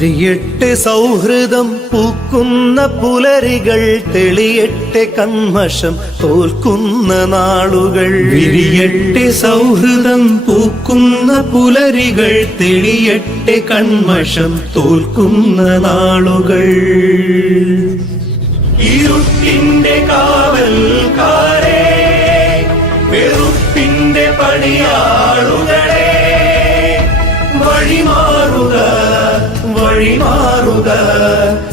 വിരിയട്ടെ സൗഹൃദം പൂക്കുന്ന പുലരികൾ, തെളിയട്ടെ കന്മഷം തോൽക്കുന്ന നാളുകൾ. വിരിയട്ടെ സൗഹൃദം പൂക്കുന്ന പുലരികൾ, തെളിയട്ടെ കന്മഷം തോൽക്കുന്ന നാളുകൾ. ഇരുട്ടിന്റെ കാവൽക്കാരെ, വെറുപ്പിന്റെ പണിയാളുകളെ, വഴിമാറുക വഴിമാറുക,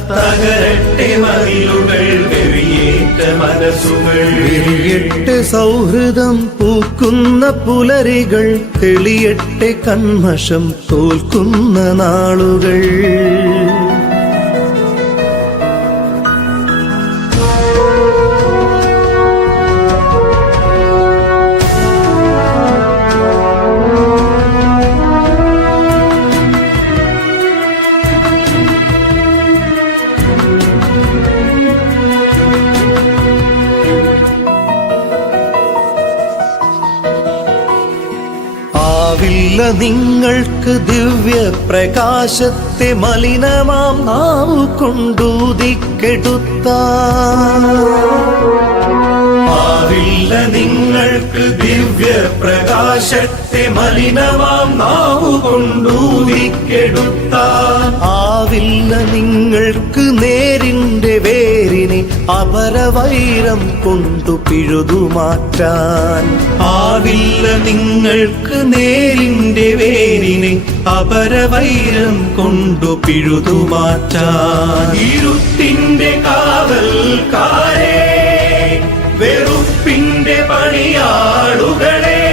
തകരട്ടെ മതിലുകൾ, വെറിയേറ്റ മനസ്സുകൾ. വിരിയട്ടെ സൗഹൃദം പൂക്കുന്ന പുലരികൾ, തെളിയട്ടെ കന്മഷം തോൽക്കുന്ന നാളുകൾ. ആവില്ല നിങ്ങൾക്ക് ദിവ്യ പ്രകാശത്തെ മലിനമാം നാവു കൊണ്ടൂതിക്കെടുത്താൻ. ആവില്ല നിങ്ങൾക്ക് ദിവ്യ പ്രകാശത്തെ മലിനമാം നാവു കൊണ്ടൂതിക്കെടുത്താൻ. ആവില്ല നിങ്ങൾക്ക് നേരിന്റെ വേരിനെ അപരവൈരം കൊണ്ടു പിഴുതുമാറ്റാൻ. ആവില്ല നിങ്ങൾക്ക് നേരിന്റെ വേരിനെ അപരവൈരം കൊണ്ടു പിഴുതുമാറ്റാൻ. ഇരുട്ടിന്റെ കാവൽക്കാരെ, വെറുപ്പിന്റെ പണിയാളുകളെ,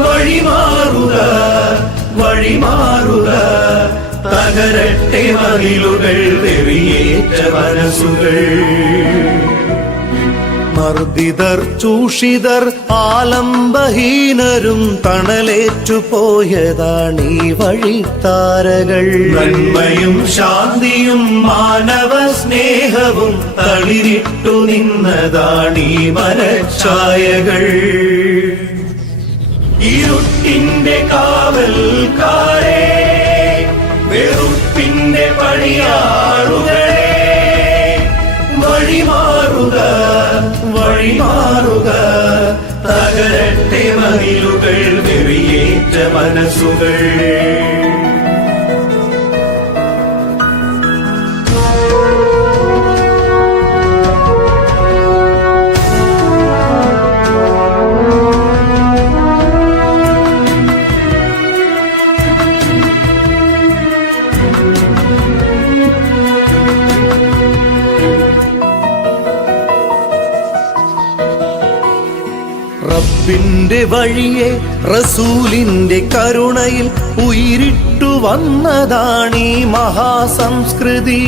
വഴിമാറുക വഴിമാറുക, തകരട്ടെ മതിലുകൾ, വെറിയേറ്റ മനസ്സുകൾ. മർദിതർ ചൂഷിതർ ആലംബഹീനരും തണലേറ്റുപോയതാണീ വഴിത്താരകൾ. നന്മയും ശാന്തിയും മാനവ സ്നേഹവും തളിരിട്ടു നിന്നതാണീ മരഛായകൾ. ഇരുട്ടിന്റെ കാവൽക്കാരെ, വെറുപ്പിന്റെ പണിയാളുകളെ, വഴിമാറുക വഴിമാറുക, തകരട്ടെ മതിലുകൾ, വെറിയേറ്റ മനസ്സുകൾ. റബ്ബിന്റെ വഴിയെ റസൂലിന്റെ കരുണയിൽ ഉയിരിട്ടു വന്നതാണീ മഹാസംസ്കൃതി.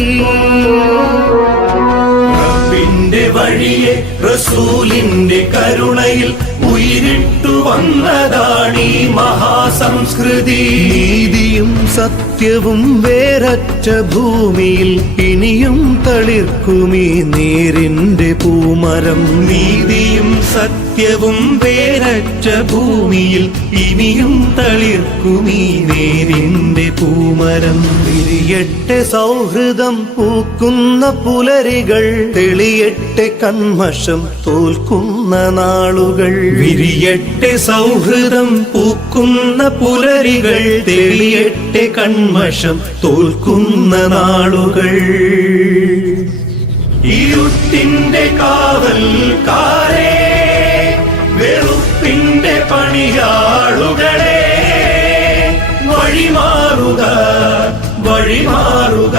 റബ്ബിന്റെ വഴിയെ റസൂലിന്റെ കരുണയിൽ ഉയിരിട്ടു വന്നതാണീ മഹാസംസ്കൃതി. നീതിയും സത്യവും വേരറ്റ ഭൂമിയിൽ ഇനിയും തളിർക്കുമീ നേരിന്റെ പൂമരം. നീതിയും സത്യവും വേരറ്റ ഭൂമിയിൽ ഇനിയും തളിർക്കുമീ നേരിന്റെ പൂമരം. വിരിയട്ടെ സൗഹൃദം പൂക്കുന്ന പുലരികൾ, തെളിയട്ടെ കന്മഷം തോൽക്കുന്ന നാളുകൾ. വിരിയട്ടെ സൗഹൃദം പൂക്കുന്ന പുലരികൾ, തെളിയട്ടെ കന്മഷം തോൽക്കുന്ന നാളുകൾ. ഇരുട്ടിന്റെ കാവൽക്കാരെ, വെറുപ്പിന്റെ പണിയാളുകളെ, വഴിമാറുക വഴിമാറുക,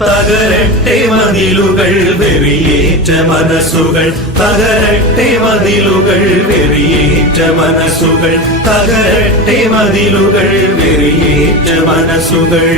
തകരട്ടെ മതിലുകൾ, വെറിയേറ്റ മനസ്സുകൾ. തകരട്ടെ മതിലുകൾ, വെറിയേറ്റ മനസ്സുകൾ. തകരട്ടെ മതിലുകൾ, വെറിയേറ്റ മനസ്സുകൾ.